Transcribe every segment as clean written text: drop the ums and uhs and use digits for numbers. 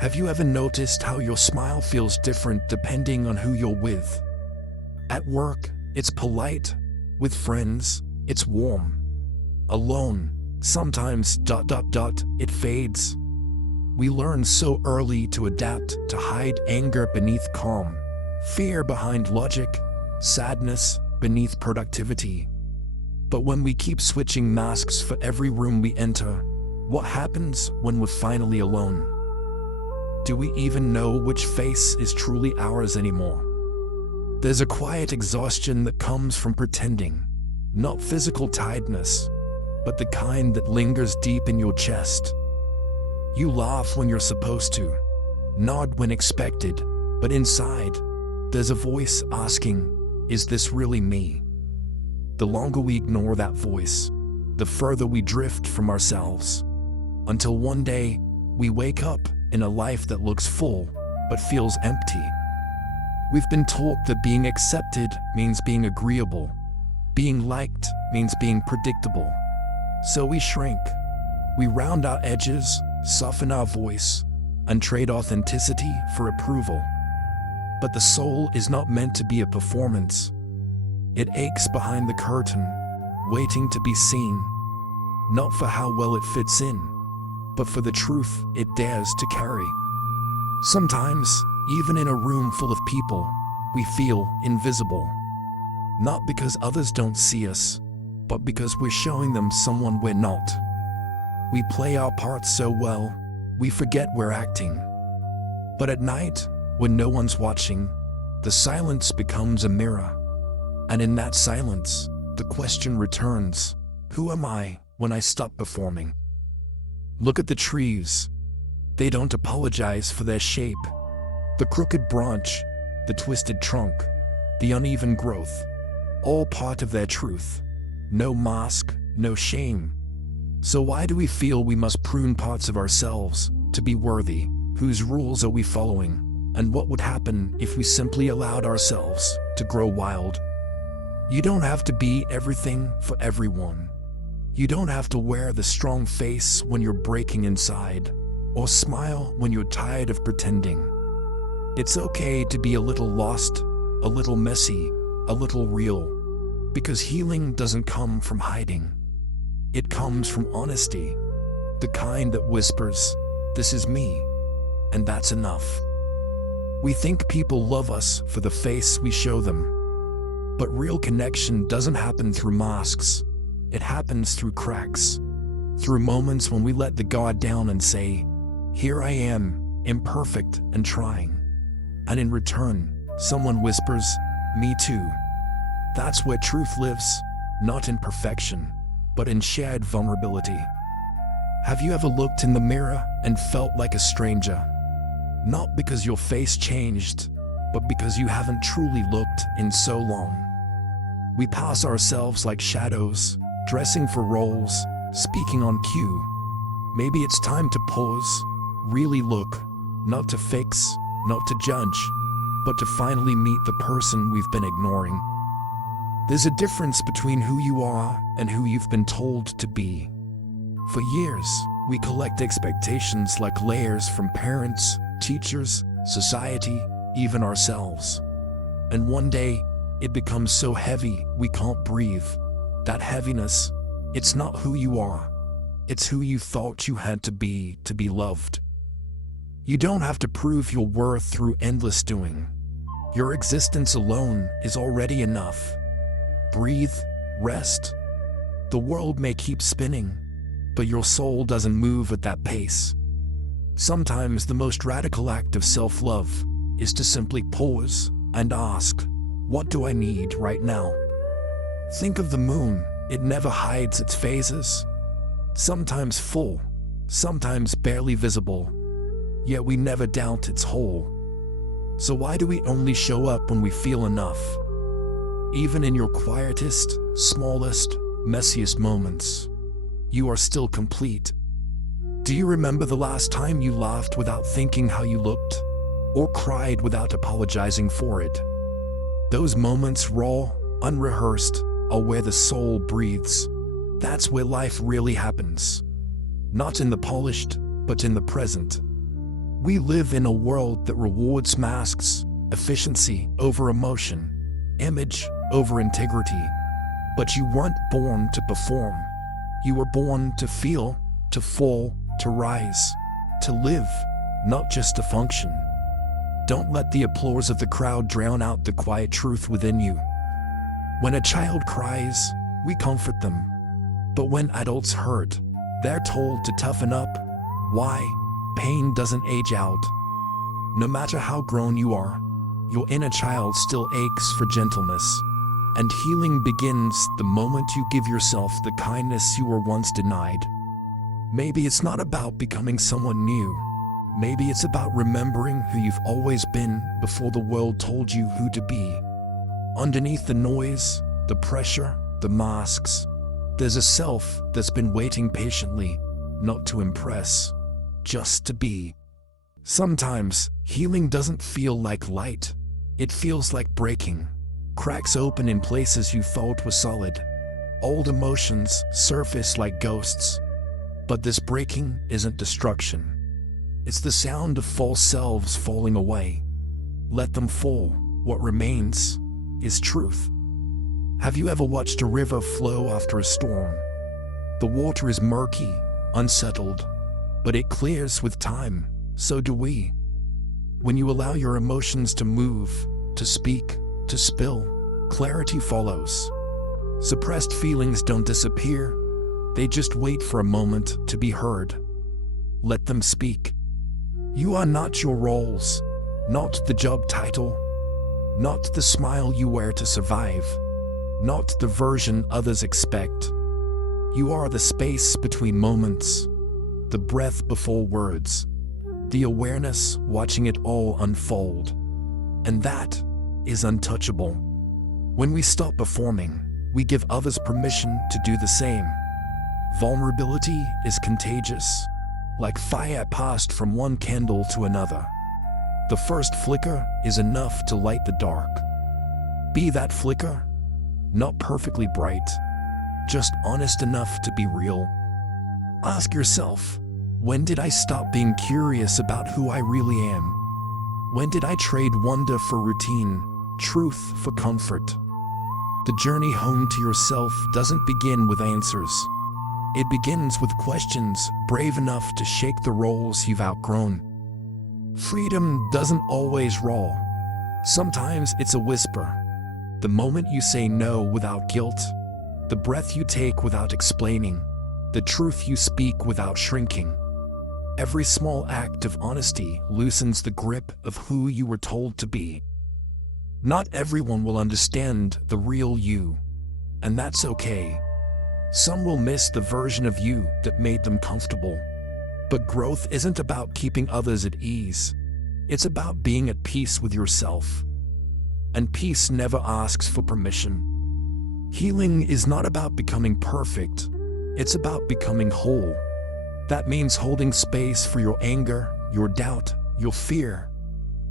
Have you ever noticed how your smile feels different depending on who you're with? At work, it's polite. With friends, it's warm. Alone, sometimes it fades. We learn so early to adapt, to hide anger beneath calm, fear behind logic, sadness beneath productivity. But when we keep switching masks for every room we enter, what happens when we're finally alone? Do we even know which face is truly ours anymore? There's a quiet exhaustion that comes from pretending, not physical tiredness, but the kind that lingers deep in your chest. You laugh when you're supposed to, nod when expected, but inside, there's a voice asking, is this really me? The longer we ignore that voice, the further we drift from ourselves, until one day, we wake up in a life that looks full, but feels empty. We've been taught that being accepted means being agreeable. Being liked means being predictable. So we shrink. We round our edges, soften our voice, and trade authenticity for approval. But the soul is not meant to be a performance. It aches behind the curtain, waiting to be seen, not for how well it fits in, but for the truth it dares to carry. Sometimes, even in a room full of people, we feel invisible. Not because others don't see us, but because we're showing them someone we're not. We play our parts so well, we forget we're acting. But at night, when no one's watching, the silence becomes a mirror. And in that silence, the question returns, who am I when I stop performing? Look at the trees. They don't apologize for their shape. The crooked branch, the twisted trunk, the uneven growth, all part of their truth. No mask, no shame. So why do we feel we must prune parts of ourselves to be worthy? Whose rules are we following? And what would happen if we simply allowed ourselves to grow wild? You don't have to be everything for everyone. You don't have to wear the strong face when you're breaking inside, or smile when you're tired of pretending. It's okay to be a little lost, a little messy, a little real, because healing doesn't come from hiding. It comes from honesty, the kind that whispers, "This is me," and that's enough. We think people love us for the face we show them, but real connection doesn't happen through masks. It happens through cracks, through moments when we let the guard down and say, "Here I am, imperfect and trying." And in return, someone whispers, "Me too." That's where truth lives, not in perfection, but in shared vulnerability. Have you ever looked in the mirror and felt like a stranger? Not because your face changed, but because you haven't truly looked in so long. We pass ourselves like shadows, dressing for roles, speaking on cue. Maybe it's time to pause, really look, not to fix, not to judge, but to finally meet the person we've been ignoring. There's a difference between who you are and who you've been told to be. For years, we collect expectations like layers from parents, teachers, society, even ourselves. And one day, it becomes so heavy we can't breathe. That heaviness, it's not who you are. It's who you thought you had to be loved. You don't have to prove your worth through endless doing. Your existence alone is already enough. Breathe, rest. The world may keep spinning, but your soul doesn't move at that pace. Sometimes the most radical act of self-love is to simply pause and ask, what do I need right now? Think of the moon. It never hides its phases. Sometimes full, sometimes barely visible, yet we never doubt it's whole. So why do we only show up when we feel enough? Even in your quietest, smallest, messiest moments, you are still complete. Do you remember the last time you laughed without thinking how you looked? Or cried without apologizing for it? Those moments, raw, unrehearsed, are where the soul breathes. That's where life really happens. Not in the polished, but in the present. We live in a world that rewards masks, efficiency over emotion, image over integrity. But you weren't born to perform. You were born to feel, to fall, to rise, to live, not just to function. Don't let the applause of the crowd drown out the quiet truth within you. When a child cries, we comfort them. But when adults hurt, they're told to toughen up. Why? Pain doesn't age out. No matter how grown you are, your inner child still aches for gentleness. And healing begins the moment you give yourself the kindness you were once denied. Maybe it's not about becoming someone new. Maybe it's about remembering who you've always been before the world told you who to be. Underneath the noise, the pressure, the masks, there's a self that's been waiting patiently, not to impress, just to be. Sometimes, healing doesn't feel like light. It feels like breaking. Cracks open in places you thought were solid. Old emotions surface like ghosts. But this breaking isn't destruction. It's the sound of false selves falling away. Let them fall. What remains is truth. Have you ever watched a river flow after a storm? The water is murky, unsettled, but it clears with time. So do we. When you allow your emotions to move, to speak, to spill, clarity follows. Suppressed feelings don't disappear. They just wait for a moment to be heard. Let them speak. You are not your roles, not the job title, not the smile you wear to survive, not the version others expect. You are the space between moments, the breath before words, the awareness watching it all unfold. And that is untouchable. When we stop performing, we give others permission to do the same. Vulnerability is contagious, like fire passed from one candle to another. The first flicker is enough to light the dark. Be that flicker, not perfectly bright, just honest enough to be real. Ask yourself, when did I stop being curious about who I really am? When did I trade wonder for routine, truth for comfort? The journey home to yourself doesn't begin with answers. It begins with questions brave enough to shake the roles you've outgrown. Freedom doesn't always roar. Sometimes it's a whisper. The moment you say no without guilt, the breath you take without explaining, the truth you speak without shrinking. Every small act of honesty loosens the grip of who you were told to be. Not everyone will understand the real you, and that's okay. Some will miss the version of you that made them comfortable. But growth isn't about keeping others at ease. It's about being at peace with yourself. And peace never asks for permission. Healing is not about becoming perfect. It's about becoming whole. That means holding space for your anger, your doubt, your fear.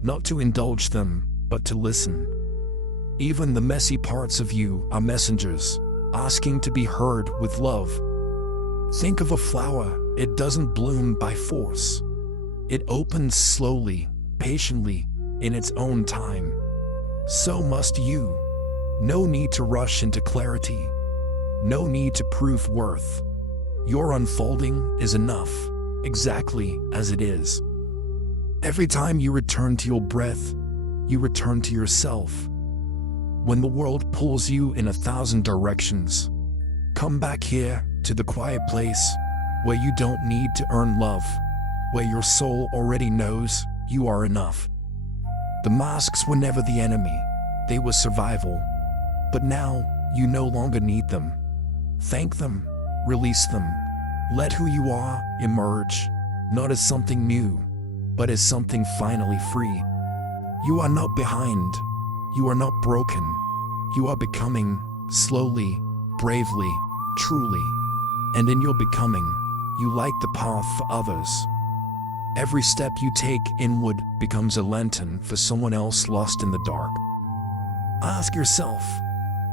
Not to indulge them, but to listen. Even the messy parts of you are messengers, asking to be heard with love. Think of a flower. It doesn't bloom by force. It opens slowly, patiently, in its own time. So must you. No need to rush into clarity. No need to prove worth. Your unfolding is enough, exactly as it is. Every time you return to your breath, you return to yourself. When the world pulls you in 1,000 directions, come back here to the quiet place where you don't need to earn love, where your soul already knows you are enough. The masks were never the enemy, they were survival. But now, you no longer need them. Thank them, release them. Let who you are emerge, not as something new, but as something finally free. You are not behind. You are not broken. You are becoming, slowly, bravely, truly. And in your becoming, you light the path for others. Every step you take inward becomes a lantern for someone else lost in the dark. Ask yourself,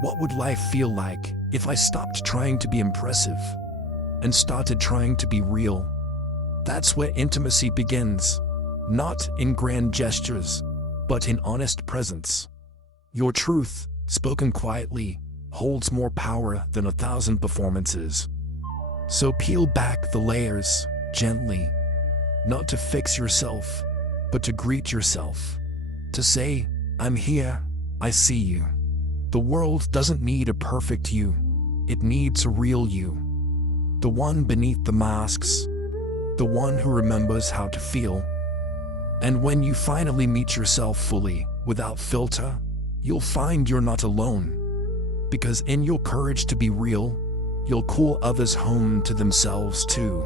what would life feel like if I stopped trying to be impressive and started trying to be real? That's where intimacy begins. not in grand gestures, but in honest presence. Your truth, spoken quietly, holds more power than 1,000 performances. So peel back the layers, gently, not to fix yourself, but to greet yourself. To say, I'm here, I see you. The world doesn't need a perfect you, it needs a real you. The one beneath the masks, the one who remembers how to feel. And when you finally meet yourself fully, without filter, you'll find you're not alone. Because in your courage to be real, you'll call others home to themselves too.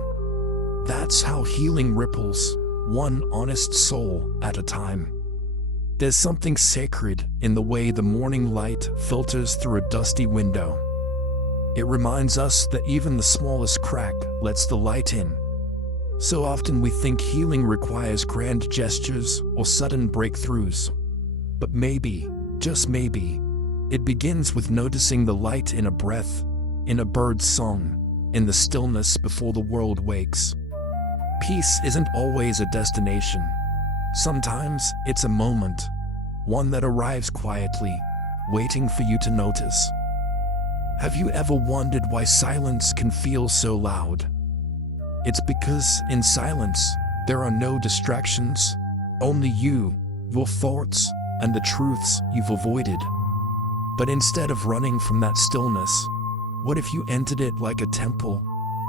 That's how healing ripples, one honest soul at a time. There's something sacred in the way the morning light filters through a dusty window. It reminds us that even the smallest crack lets the light in. So often we think healing requires grand gestures or sudden breakthroughs. But maybe, just maybe, it begins with noticing the light in a breath, in a bird's song, in the stillness before the world wakes. Peace isn't always a destination. Sometimes it's a moment, one that arrives quietly, waiting for you to notice. Have you ever wondered why silence can feel so loud? It's because in silence, there are no distractions, only you, your thoughts, and the truths you've avoided. But instead of running from that stillness, what if you entered it like a temple,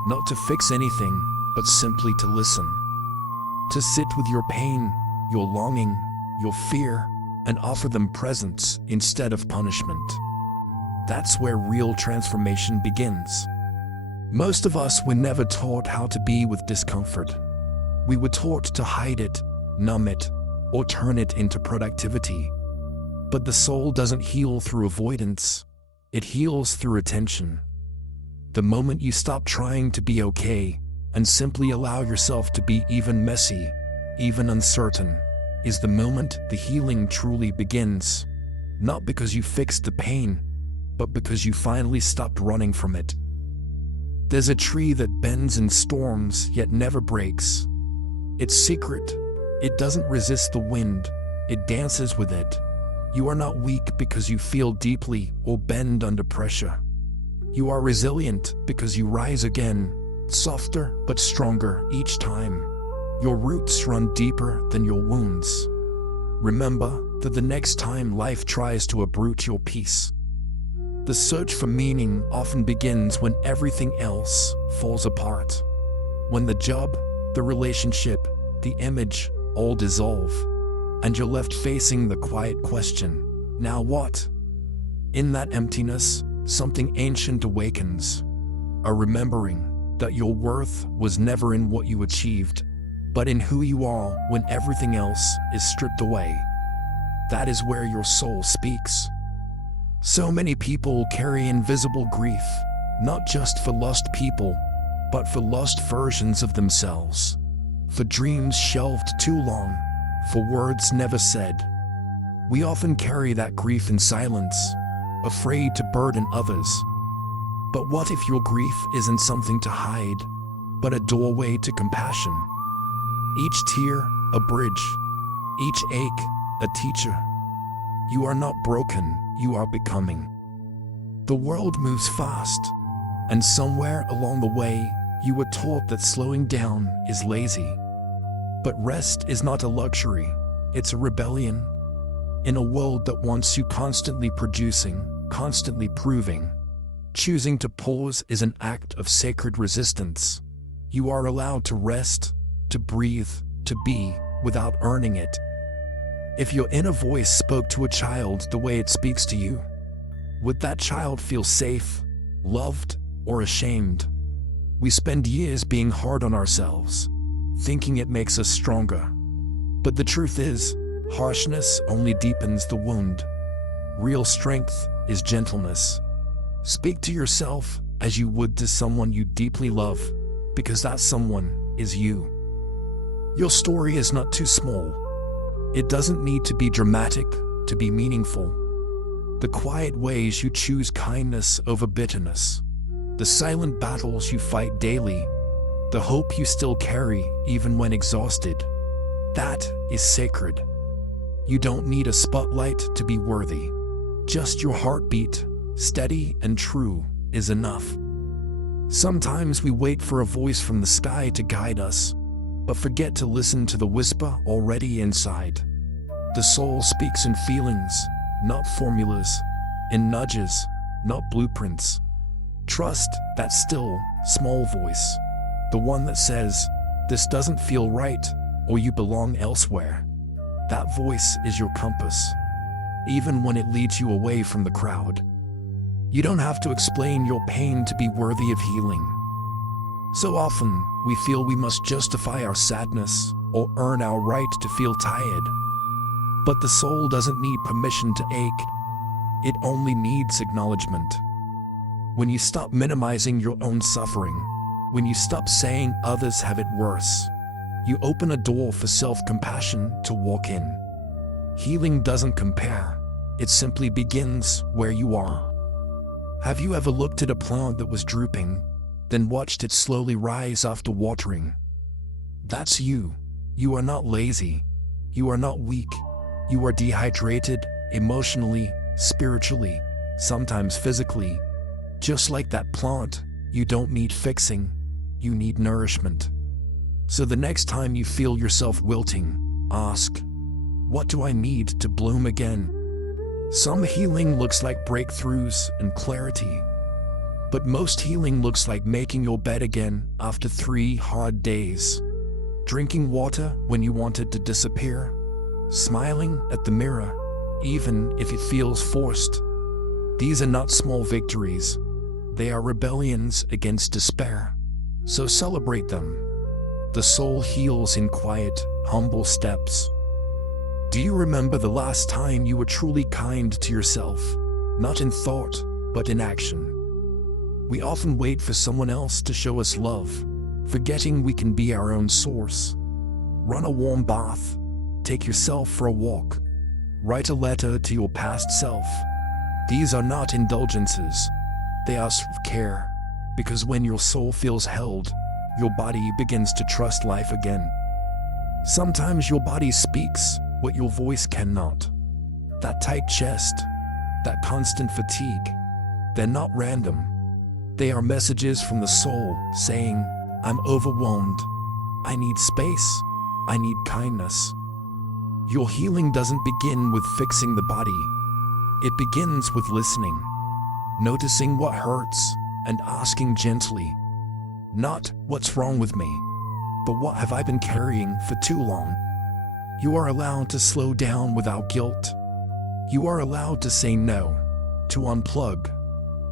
not to fix anything, but simply to listen? To sit with your pain, your longing, your fear, and offer them presence instead of punishment. That's where real transformation begins. Most of us were never taught how to be with discomfort. We were taught to hide it, numb it, or turn it into productivity. But the soul doesn't heal through avoidance, it heals through attention. The moment you stop trying to be okay and simply allow yourself to be even messy, even uncertain, is the moment the healing truly begins. Not because you fixed the pain, but because you finally stopped running from it. There's a tree that bends in storms yet never breaks. It's secret. It doesn't resist the wind. It dances with it. You are not weak because you feel deeply or bend under pressure. You are resilient because you rise again, softer but stronger each time. Your roots run deeper than your wounds. Remember that the next time life tries to uproot your peace, the search for meaning often begins when everything else falls apart. When the job, the relationship, the image all dissolve, and you're left facing the quiet question, now what? In that emptiness, something ancient awakens, a remembering that your worth was never in what you achieved, but in who you are when everything else is stripped away. That is where your soul speaks. So many people carry invisible grief, not just for lost people, but for lost versions of themselves, for dreams shelved too long, for words never said. We often carry that grief in silence, afraid to burden others. But what if your grief isn't something to hide, but a doorway to compassion? Each tear, a bridge. Each ache, a teacher. You are not broken, you are becoming. The world moves fast, and somewhere along the way, you were taught that slowing down is lazy. But rest is not a luxury, it's a rebellion. In a world that wants you constantly producing, constantly proving, choosing to pause is an act of sacred resistance. You are allowed to rest, to breathe, to be, without earning it. If your inner voice spoke to a child the way it speaks to you, would that child feel safe, loved, or ashamed? We spend years being hard on ourselves, thinking it makes us stronger. But the truth is, harshness only deepens the wound. Real strength is gentleness. Speak to yourself as you would to someone you deeply love, because that someone is you. Your story is not too small. It doesn't need to be dramatic to be meaningful. The quiet ways you choose kindness over bitterness, the silent battles you fight daily, the hope you still carry even when exhausted. That is sacred. You don't need a spotlight to be worthy. Just your heartbeat, steady and true, is enough. Sometimes we wait for a voice from the sky to guide us, but forget to listen to the whisper already inside. The soul speaks in feelings, not formulas, in nudges, not blueprints. Trust that still, small voice, the one that says, "This doesn't feel right," or "You belong elsewhere." That voice is your compass, even when it leads you away from the crowd. You don't have to explain your pain to be worthy of healing. So often, we feel we must justify our sadness or earn our right to feel tired. But the soul doesn't need permission to ache. It only needs acknowledgement. When you stop minimizing your own suffering, when you stop saying others have it worse, you open a door for self-compassion to walk in. Healing doesn't compare. It simply begins where you are. Have you ever looked at a plant that was drooping, then watched it slowly rise after watering? That's you. You are not lazy. You are not weak. You are dehydrated, emotionally, spiritually, sometimes physically. Just like that plant, you don't need fixing. You need nourishment. So the next time you feel yourself wilting, ask, what do I need to bloom again? Some healing looks like breakthroughs and clarity. But most healing looks like making your bed again after 3 hard days. Drinking water when you want it to disappear. Smiling at the mirror, even if it feels forced. These are not small victories. They are rebellions against despair. So celebrate them. The soul heals in quiet, humble steps. Do you remember the last time you were truly kind to yourself? Not in thought, but in action. We often wait for someone else to show us love, forgetting we can be our own source. Run a warm bath. Take yourself for a walk. Write a letter to your past self. These are not indulgences. They are self-care, because when your soul feels held, your body begins to trust life again. Sometimes your body speaks what your voice cannot. That tight chest, that constant fatigue, they're not random. They are messages from the soul saying, "I'm overwhelmed. I need space. I need kindness." Your healing doesn't begin with fixing the body. It begins with listening, noticing what hurts, and asking gently, not "What's wrong with me?" but "What have I been carrying for too long?" You are allowed to slow down without guilt. You are allowed to say no, to unplug,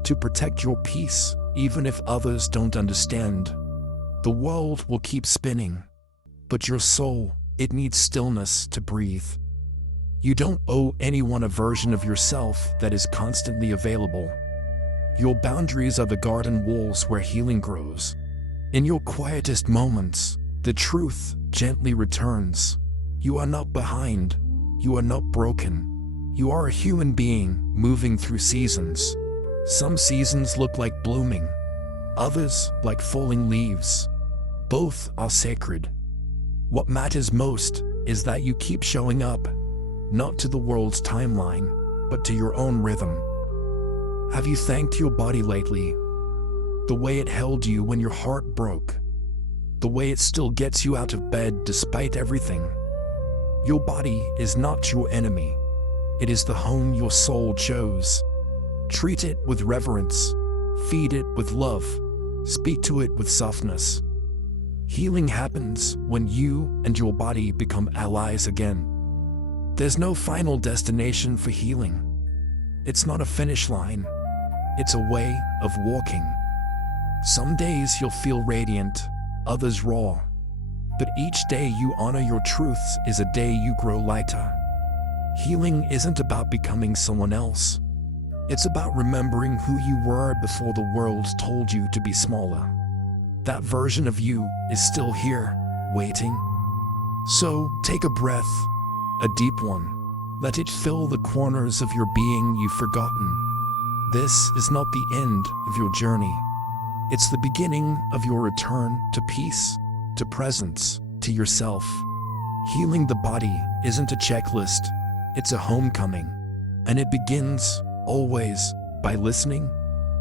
to protect your peace, even if others don't understand. The world will keep spinning, but your soul, it needs stillness to breathe. You don't owe anyone a version of yourself that is constantly available. Your boundaries are the garden walls where healing grows. In your quietest moments, the truth gently returns. You are not behind. You are not broken. You are a human being moving through seasons. Some seasons look like blooming, others like falling leaves. Both are sacred. What matters most is that you keep showing up, not to the world's timeline, but to your own rhythm. Have you thanked your body lately? The way it held you when your heart broke. The way it still gets you out of bed despite everything. Your body is not your enemy. It is the home your soul chose. Treat it with reverence. Feed it with love. Speak to it with softness. Healing happens when you and your body become allies again. There's no final destination for healing. It's not a finish line. It's a way of walking. Some days you'll feel radiant, others raw. But each day you honor your truths is a day you grow lighter. Healing isn't about becoming someone else. It's about remembering who you were before the world told you to be smaller. That version of you is still here, waiting. So take a breath, a deep one. Let it fill the corners of your being you've forgotten. This is not the end of your journey. It's the beginning of your return to peace, to presence, to yourself. Healing the body isn't a checklist, it's a homecoming. And it begins, always, by listening,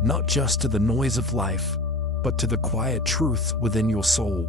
not just to the noise of life, but to the quiet truth within your soul.